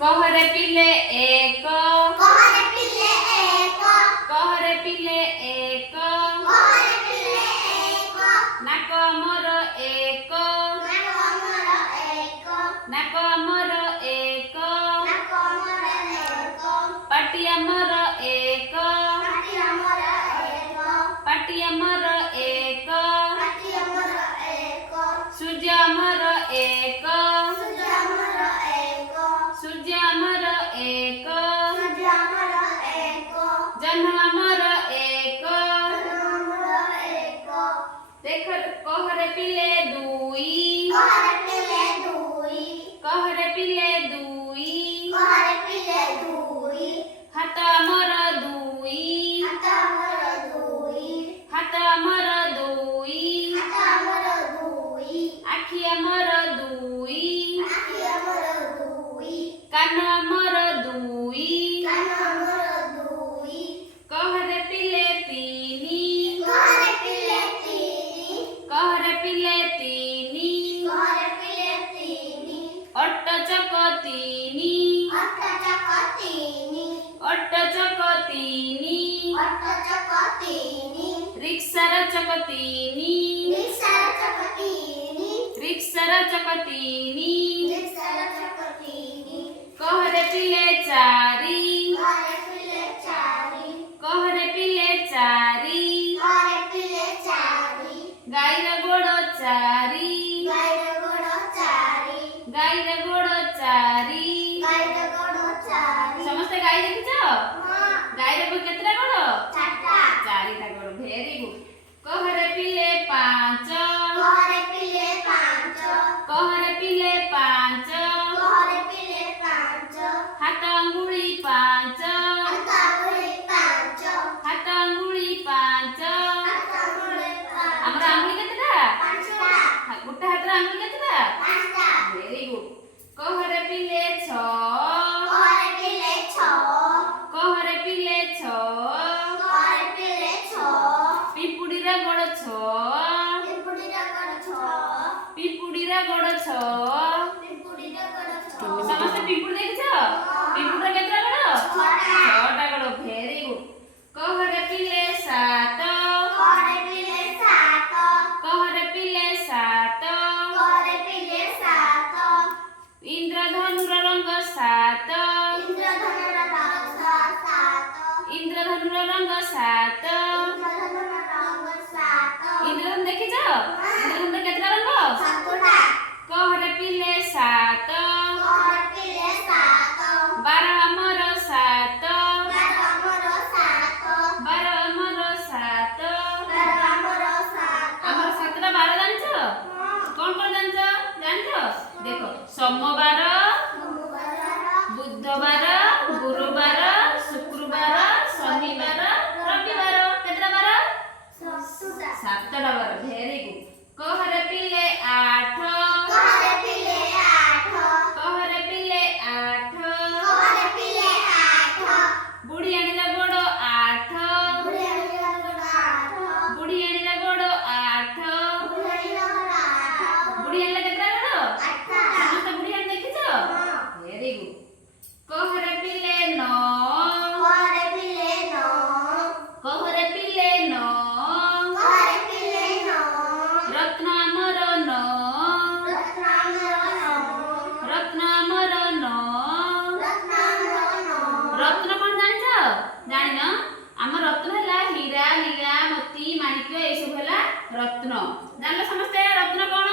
कहरे पिले एक कहरे पिले एक कहरे पिले एक कहरे पिले एक नाक मोर एक नाक मोर एक नाक मोर एक नाक मोर एक पाटिया मोर एक पाटिया मोर एक पाटिया मोर एक पाटिया मोर एक सूर्य मोर एक सूर्य मोर एक सूर्य मोर एक सूर्य मोर एक जन्म मोर एक मोर एक देख कहरे पिले दुई कहरे पिले दुई कहरे पिले दुई कहरे पिले दुई हाथ मोर दुई हाथ मोर दुई हाथ मोर दुई हाथ मोर दुई आखिया मोर दुई आखिया मोर दुई कान मोर दुई कान मोर दुई कहरे पिले तीनी कहरे पिले तीनी कहरे पिले तीनी कहरे पिले तीनी अट्ट चक तीनी अट्ट चक तीनी अट्ट चक तीनी अट्ट चक तीनी रिक्सार चक तीनी रिक्शा चक तीनी रिक्सार चक तीनी रिक्शा चक तीनी कहरे पिले चारी कहरे पिले चारी कहरे पिले चारी कहरे पिले चारी गाईर गोड़ चारी गाईर गोड़ चारी गाईर गोड़ चारी गाईर गोड़ चारी समस्ते गाई देखिछ हां गाईर केतरा गोड़ चारटा चारिटा गोड़ भेरी गुड कहरे पिले पांच कहरे पिले पांच कहरे पिले पांच कहरे पिले पांच हाथ अंगुली पांच हाथ अंगुली पांच हाथ अंगुली पांच हाथ अंगुली पांच हमरा अंगुली केतरा पांचटा गुट्टा हाथर अंगुली केतरा पांचटा भेरी गुड कहरे पिले छ कहरे पिले छ कहरे पिले छ कहरे पिले छ पिपुडीर गोड़ छ पिपुडीर गोड़ छ पिपुडीर गोड़ छ पिपुडीर गोड़ छ समस्त पिपुडी देखिछ पिपुडीर केतरा गोड़ छटा छटा गोड़ भेरी गुड कहरे पिले सात कहरे पिले सात कहरे पिले सात कहरे पिले सात इंद्रधनुर रंग सात इंद्रधनुर रंग सात इंद्रधनुर रंग सात इंद्रधनुर रंग सात इंद्रधनु देखिछ इंद्रधनु केतरा रंग सातटा कहरे पिले सात कहरे पिले सात बारह मोर सात बारह मोर सात बारह मोर सात बारह मोर सात हमर सातटा बार जानिछ कोन जानिछ देखो सोमवार बुधवार गुरुवार शुक्रवार शनिवार रविवार केतरा बार सातटा बार भेरी गुड कहरे पिले आठ कहरे पिले आठ कहरे पिले आठ कहरे पिले आठ बुढ़ियाणीर गोड़ आठ बुढ़ियाणीर गोड़ आठ बुढ़ियाणीर गोड़ आठ बुढ़ियाणीर गोड़ आठ बुढ़ियाणीर केतरा गोड़ आठटा समस्त बुढ़ियाणी देखिछ भेरी गुड कहरे पिले नौ कहरे पिले नौ कहरे पिले नौ कहरे पिले नौ रत्न अमर नौ रत्नामर नौ रत्न अमर नौ रत्नामर नौ रत्न कोन जानिछ जानिन आम रत्न हला हीरा लीला मोती माणिक्य ए सब हला रत्न जानलो समस्ते रत्न कोन